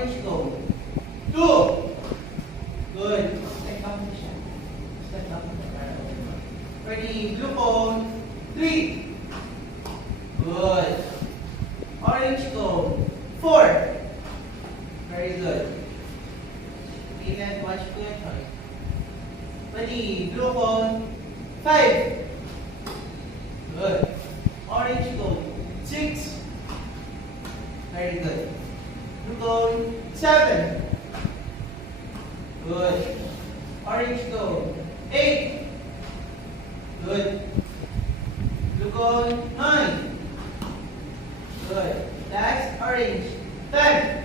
Orange cone. 2. Good. Step up na siya. Step up. Ready? Blue cone. 3. Good. Orange cone. 4. Very good. Even watch Kuya Choi. Ready? Blue cone. 5. Good. Orange cone. 6. Very good. Blue cone. 7. Good. Orange cone. 8. Good. Blue cone. 9. Good. Last orange. 10.